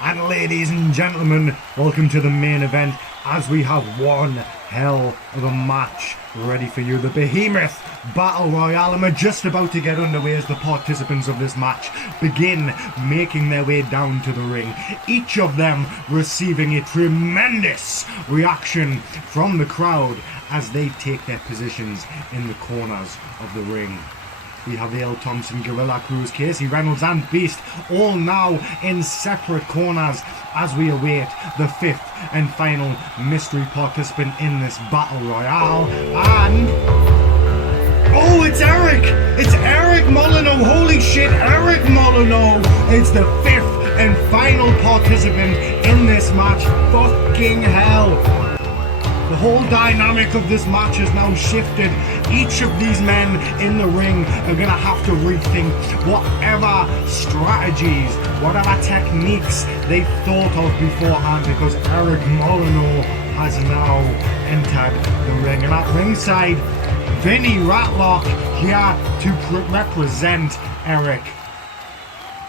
And ladies and gentlemen, welcome to the main event as we have one hell of a match ready for you. The Behemoth Battle Royal, and we're just about to get underway as the participants of this match begin making their way down to the ring. Each of them receiving a tremendous reaction from the crowd as they take their positions in the corners of the ring. We have Ale Thompson, Gorilla Cruz, Casey Reynolds and Beast all now in separate corners as we await the fifth and final mystery participant in this Battle Royale. And... oh, it's Eric! It's Eric Molyneux! Holy shit, Eric Molyneux! It's the fifth and final participant in this match. Fucking hell! The whole dynamic of this match has now shifted. Each of these men in the ring are going to have to rethink whatever strategies, whatever techniques they thought of beforehand, because Eric Molyneux has now entered the ring. And at ringside, Vinny Ratlock here to represent Eric.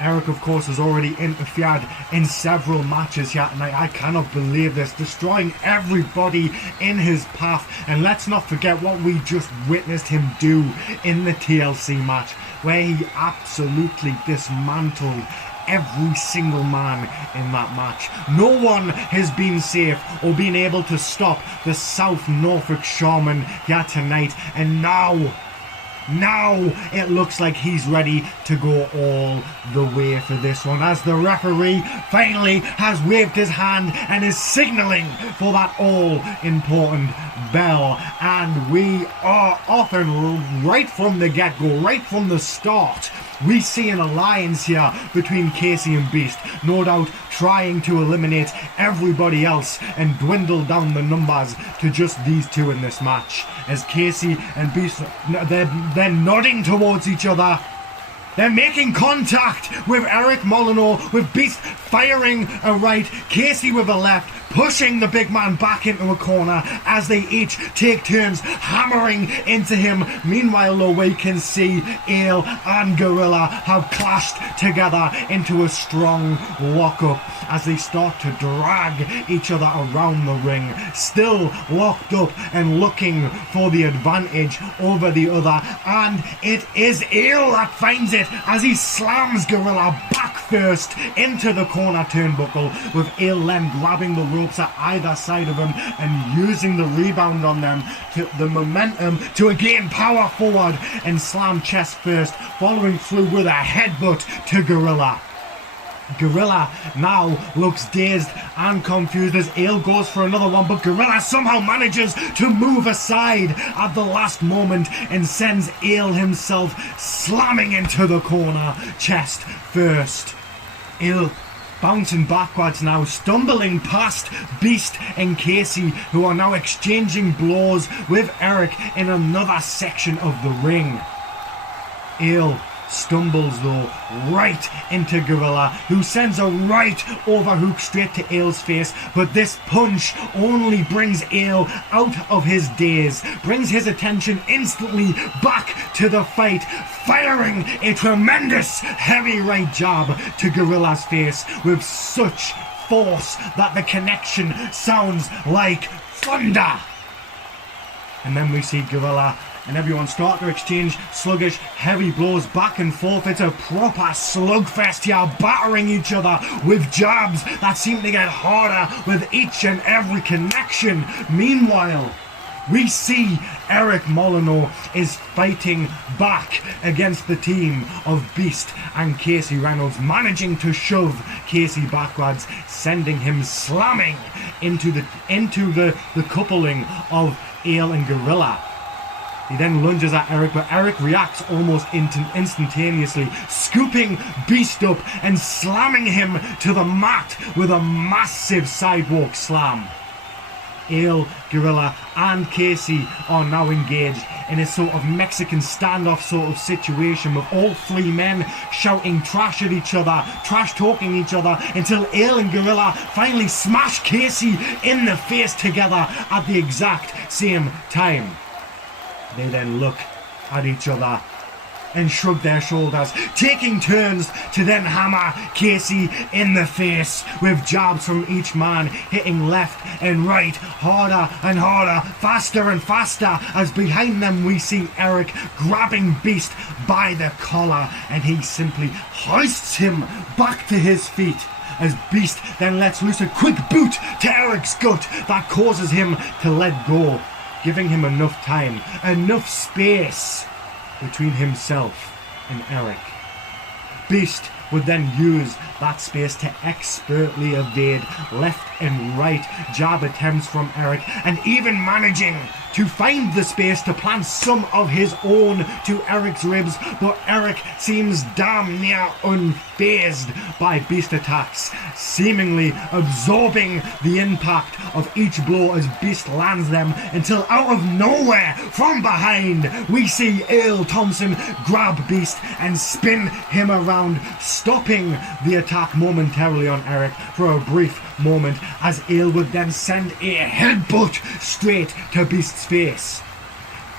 Eric, of course, has already interfered in several matches here tonight. I cannot believe this. Destroying everybody in his path. And let's not forget what we just witnessed him do in the TLC match, where he absolutely dismantled every single man in that match. No one has been safe or been able to stop the South Norfolk Shaman here tonight. And now it looks like he's ready to go all the way for this one, as the referee finally has waved his hand and is signalling for that all-important bell. And we are off, and right from the get-go, right from the start, we see an alliance here between Casey and Beast, no doubt trying to eliminate everybody else and dwindle down the numbers to just these two in this match. As Casey and Beast, they're nodding towards each other. They're making contact with Eric Molyneux, with Beast firing a right, Casey with a left, pushing the big man back into a corner as they each take turns hammering into him. Meanwhile, though, we can see Ale and Gorilla have clashed together into a strong lock-up as they start to drag each other around the ring, still locked up and looking for the advantage over the other. And it is Ale that finds it as he slams Gorilla back first into the corner turnbuckle, with Ale then grabbing the ropes at either side of him and using the rebound on them, to the momentum to again power forward and slam chest first, following through with a headbutt to Gorilla. Gorilla now looks dazed and confused as Ale goes for another one, but Gorilla somehow manages to move aside at the last moment and sends Ale himself slamming into the corner, chest first. Ale bouncing backwards now, stumbling past Beast and Casey, who are now exchanging blows with Eric in another section of the ring. Ale stumbles though right into Gorilla, who sends a right overhook straight to Ale's face, but this punch only brings Ale out of his daze, brings his attention instantly back to the fight, firing a tremendous heavy right jab to Gorilla's face with such force that the connection sounds like thunder. And then we see Gorilla and everyone start to exchange sluggish, heavy blows back and forth. It's a proper slugfest here, battering each other with jabs that seem to get harder with each and every connection. Meanwhile, we see Eric Molyneux is fighting back against the team of Beast and Casey Reynolds, managing to shove Casey backwards, sending him slamming into the coupling of Ale and Gorilla. He then lunges at Eric, but Eric reacts almost instantaneously, scooping Beast up and slamming him to the mat with a massive sidewalk slam. Ale, Gorilla and Casey are now engaged in a sort of Mexican standoff sort of situation, with all three men shouting trash at each other, trash talking each other, until Ale and Gorilla finally smash Casey in the face together at the exact same time. They then look at each other and shrug their shoulders, taking turns to then hammer Casey in the face with jabs from each man, hitting left and right, harder and harder, faster and faster, as behind them we see Eric grabbing Beast by the collar, and he simply hoists him back to his feet, as Beast then lets loose a quick boot to Eric's gut that causes him to let go, giving him enough time, enough space between himself and Eric. Beast would then use that space to expertly evade left and right jab attempts from Eric, and even managing to find the space to plant some of his own to Eric's ribs, but Eric seems damn near unfazed by Beast attacks, seemingly absorbing the impact of each blow as Beast lands them, until out of nowhere from behind we see Ale Thompson grab Beast and spin him around, stopping the attack momentarily on Eric for a brief moment, as Ale would then send a headbutt straight to Beast's face.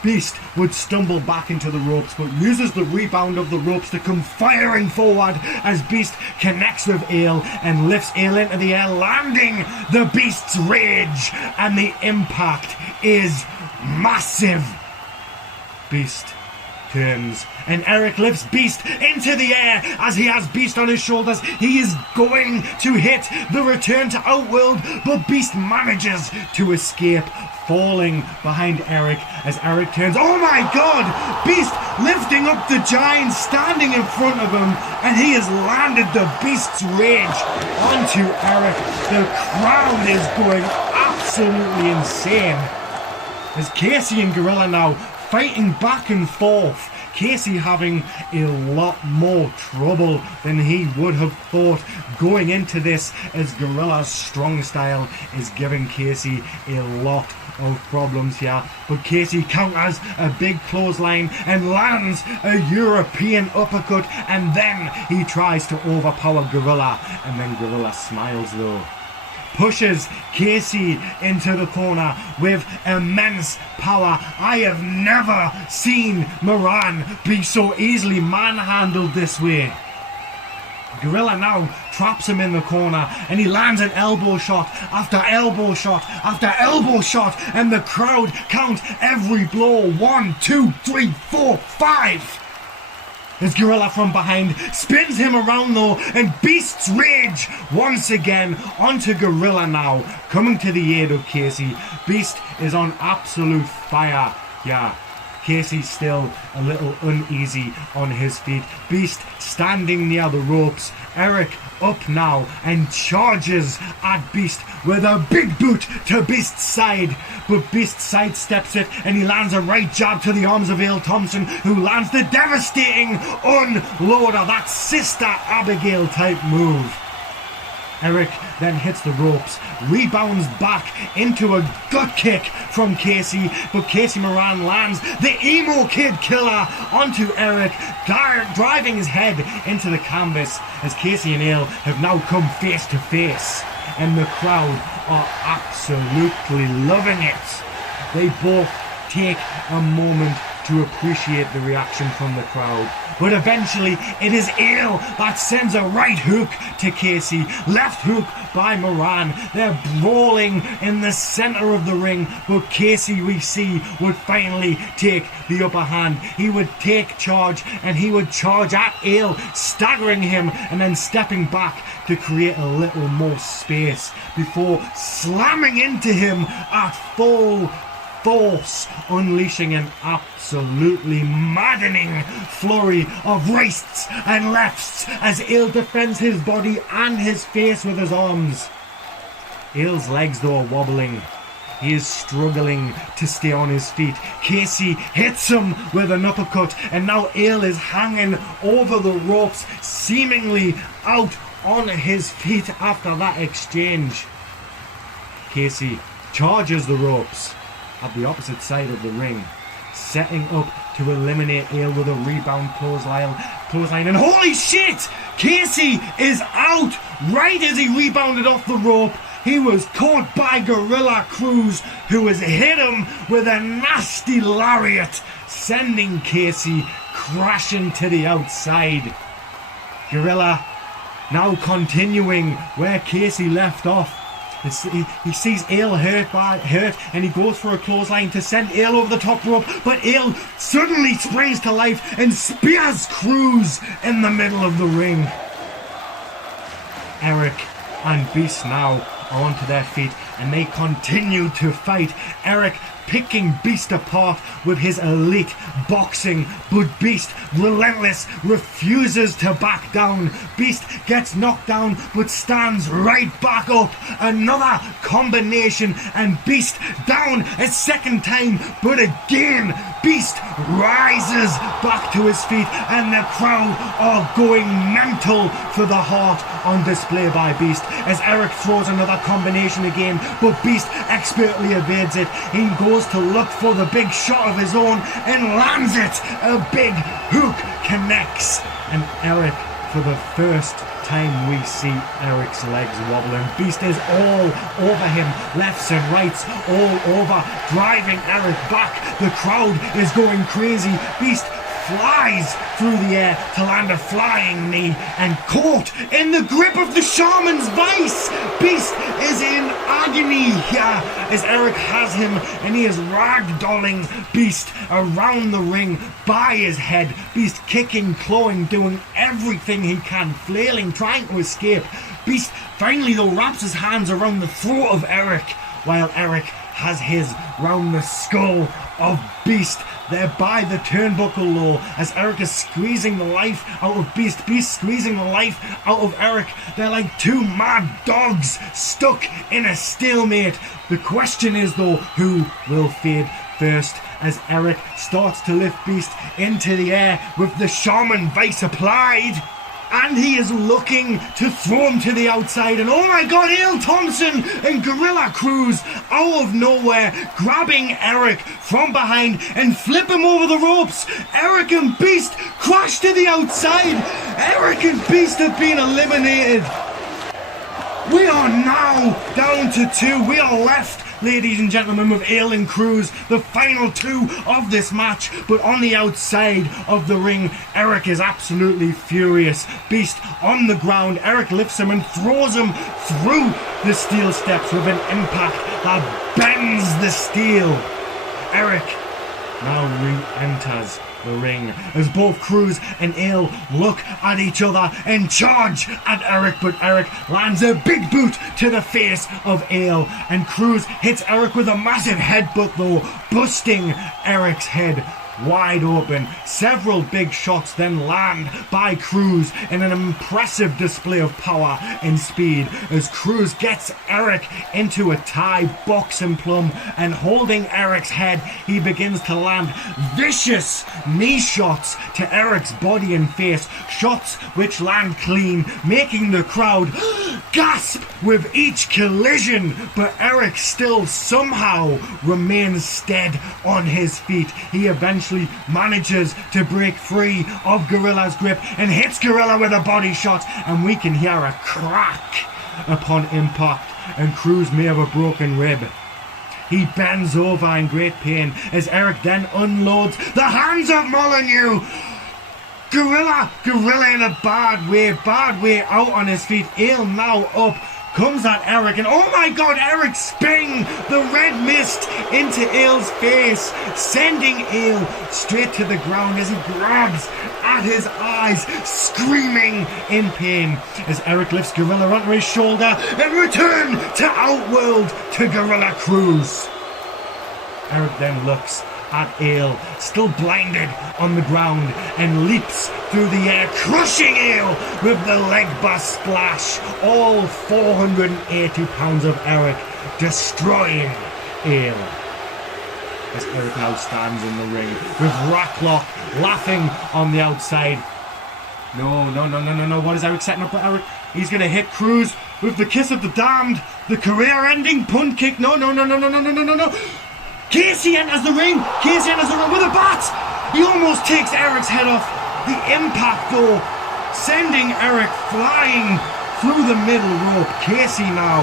Beast would stumble back into the ropes, but uses the rebound of the ropes to come firing forward as Beast connects with Ale and lifts Ale into the air, landing the Beast's rage, and the impact is massive. Beast turns, and Eric lifts Beast into the air as he has Beast on his shoulders. He is going to hit the return to Outworld, but Beast manages to escape, falling behind Eric as Eric turns. Oh my god! Beast lifting up the giant, standing in front of him, and he has landed the Beast's rage onto Eric. The crowd is going absolutely insane as Casey and Gorilla now fighting back and forth. Casey having a lot more trouble than he would have thought going into this, as Gorilla's strong style is giving Casey a lot of problems here. But Casey counters a big clothesline and lands a European uppercut, and then he tries to overpower Gorilla, and then Gorilla smiles though. Pushes Casey into the corner with immense power. I have never seen Moran be so easily manhandled this way. Gorilla now traps him in the corner, and he lands an elbow shot after elbow shot after elbow shot, and the crowd count every blow. 1, 2, 3, 4, 5. As Gorilla from behind spins him around though, and Beast's rage once again onto Gorilla now, coming to the aid of Casey. Beast is on absolute fire. Yeah, Casey's still a little uneasy on his feet. Beast standing near the ropes. Eric up now and charges at Beast with a big boot to Beast's side, but Beast sidesteps it, and he lands a right jab to the arms of Ale Thompson, who lands the devastating unloader, that Sister Abigail type move. Eric then hits the ropes, rebounds back into a gut kick from Casey, but Casey Moran lands the Emo Kid Killer onto Eric, driving his head into the canvas, as Casey and Ale have now come face to face, and the crowd are absolutely loving it. They both take a moment to appreciate the reaction from the crowd, but eventually it is Ale that sends a right hook to Casey, left hook by Moran. They're brawling in the center of the ring, but Casey, we see, would finally take the upper hand. He would take charge, and he would charge at Ale, staggering him and then stepping back to create a little more space before slamming into him at full force, unleashing an absolutely maddening flurry of rights and lefts as Ale defends his body and his face with his arms. Ale's legs though are wobbling. He is struggling to stay on his feet. Casey hits him with an uppercut, and now Ale is hanging over the ropes, seemingly out on his feet after that exchange. Casey charges the ropes at the opposite side of the ring, setting up to eliminate Ale with a rebound clothesline, and holy shit! Casey is out right as he rebounded off the rope. He was caught by Gorilla Cruz, who has hit him with a nasty lariat, sending Casey crashing to the outside. Gorilla now continuing where Casey left off. He sees Ale hurt and he goes for a clothesline to send Ale over the top rope, but Ale suddenly springs to life and spears Cruz in the middle of the ring. Eric and Beast now are onto their feet and they continue to fight. Eric picking Beast apart with his elite boxing, but Beast, relentless, refuses to back down. Beast gets knocked down but stands right back up. Another combination and Beast down a second time, but again Beast rises back to his feet and the crowd are going mental for the heart on display by Beast as Eric throws another combination again, but Beast expertly evades it. He goes to look for the big shot of his own and lands it. A big hook connects and Eric, for the first time we see Eric's legs wobbling. Beast is all over him, lefts and rights, all over, driving Eric back. The crowd is going crazy. Beast flies through the air to land a flying knee and caught in the grip of the Shaman's vice. Beast is in agony here as Eric has him and he is ragdolling Beast around the ring by his head. Beast kicking, clawing, doing everything he can, flailing, trying to escape. Beast finally though wraps his hands around the throat of Eric while Eric has his round the skull of Beast. There by the turnbuckle low as Eric is squeezing the life out of Beast. Beast squeezing the life out of Eric. They're like two mad dogs stuck in a stalemate. The question is though, who will fade first as Eric starts to lift Beast into the air with the Shaman Vice applied. And he is looking to throw him to the outside. And oh my god, Ale Thompson and Gorilla Cruz out of nowhere, grabbing Eric from behind and flip him over the ropes. Eric and Beast crash to the outside. Eric and Beast have been eliminated. We are now down to two. We are left, ladies and gentlemen, with Ale and Cruz, the final two of this match. But on the outside of the ring, Eric is absolutely furious. Beast on the ground. Eric lifts him and throws him through the steel steps with an impact that bends the steel. Eric now re-enters the ring as both Cruz and Ale look at each other and charge at Eric, but Eric lands a big boot to the face of Ale and Cruz hits Eric with a massive headbutt though, busting Eric's head wide open. Several big shots then land by Cruz in an impressive display of power and speed as Cruz gets Eric into a tie box and plumb, and holding Eric's head he begins to land vicious knee shots to Eric's body and face, shots which land clean, making the crowd gasp with each collision, but Eric still somehow remains stead on his feet. He eventually manages to break free of Gorilla's grip and hits Gorilla with a body shot, and we can hear a crack upon impact and Cruz may have a broken rib. He bends over in great pain as Eric then unloads the hands of Molyneux. Gorilla in a bad way out on his feet. Ale now up, comes at Eric, and oh my god, Eric spinning the red mist into Ale's face, sending Ale straight to the ground as he grabs at his eyes, screaming in pain as Eric lifts Gorilla onto his shoulder and return to Outworld to Gorilla Cruz. Eric then looks at Ale, still blinded on the ground, and leaps through the air, crushing Ale with the leg bust splash. All 480 pounds of Eric destroying Ale. As Eric now stands in the ring with Racklock laughing on the outside. No. What is Eric setting up for Eric? He's going to hit Cruz with the kiss of the damned, the career-ending punt kick. No. Casey enters the ring with a bat. He almost takes Eric's head off. The impact though, sending Eric flying through the middle rope. Casey now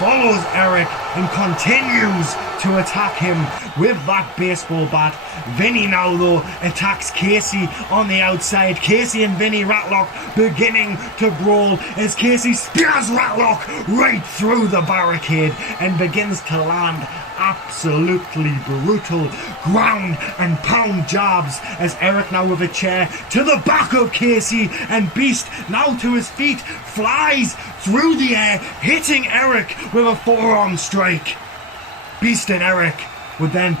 follows Eric and continues to attack him with that baseball bat. Vinny now though attacks Casey on the outside. Casey and Vinny Ratlock beginning to brawl as Casey spears Ratlock right through the barricade and begins to land absolutely brutal ground and pound jabs as Eric now with a chair to the back of Casey, and Beast now to his feet flies through the air hitting Eric with a forearm strike. Beast and Eric would then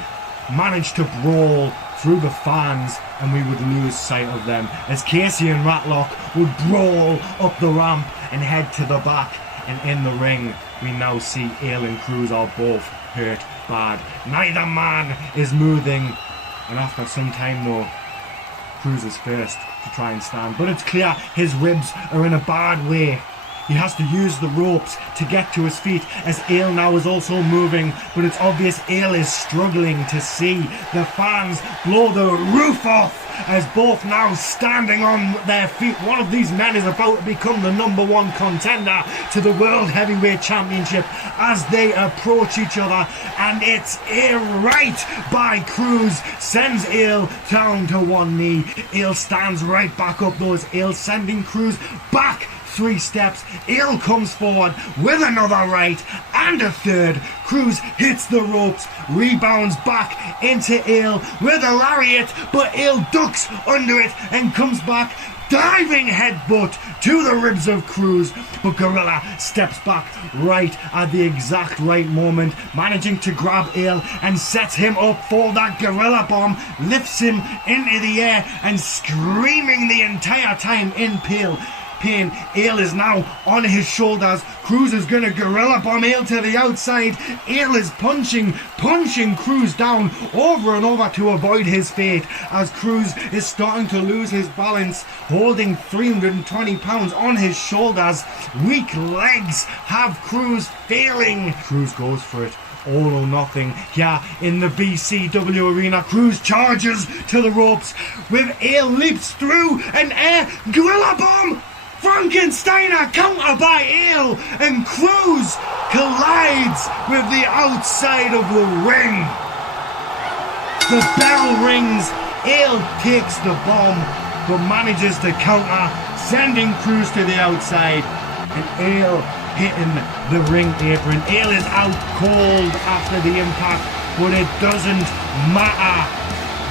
manage to brawl through the fans and we would lose sight of them as Casey and Ratlock would brawl up the ramp and head to the back, and in the ring we now see Ale and Cruz are both hurt bad. Neither man is moving, and after some time though, Cruz is first to try and stand, but it's clear his ribs are in a bad way. He has to use the ropes to get to his feet as Ale now is also moving, but it's obvious Ale is struggling to see. The fans blow the roof off as both now standing on their feet. One of these men is about to become the #1 contender to the World Heavyweight Championship as they approach each other, and it's a right by Cruz, sends Ale down to one knee. Ale stands right back up though as Ale sending Cruz back 3 steps. Ale comes forward with another right and a third. Cruz hits the ropes, rebounds back into Ale with a lariat, but Ale ducks under it and comes back. Diving headbutt to the ribs of Cruz, but Gorilla steps back right at the exact right moment, managing to grab Ale and sets him up for that Gorilla Bomb, lifts him into the air and screaming the entire time in pain. Ale is now on his shoulders. Cruz is gonna Gorilla Bomb Ale to the outside. Ale is punching Cruz down over and over to avoid his fate as Cruz is starting to lose his balance, holding 320 pounds on his shoulders. Weak legs have Cruz failing. Cruz goes for it. All or nothing here in the BCW arena. Cruz charges to the ropes with Ale leaps through an air Gorilla Bomb. Frankensteiner counter by Ale, and Cruz collides with the outside of the ring. The bell rings. Ale takes the bomb but manages to counter, sending Cruz to the outside, and Ale hitting the ring apron. Ale is out cold after the impact, but it doesn't matter.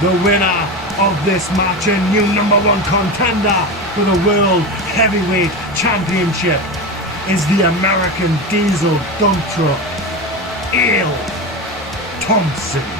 The winner of this match and new #1 contender for the World Heavyweight Championship is the American Diesel Dump Truck, Ale Thompson.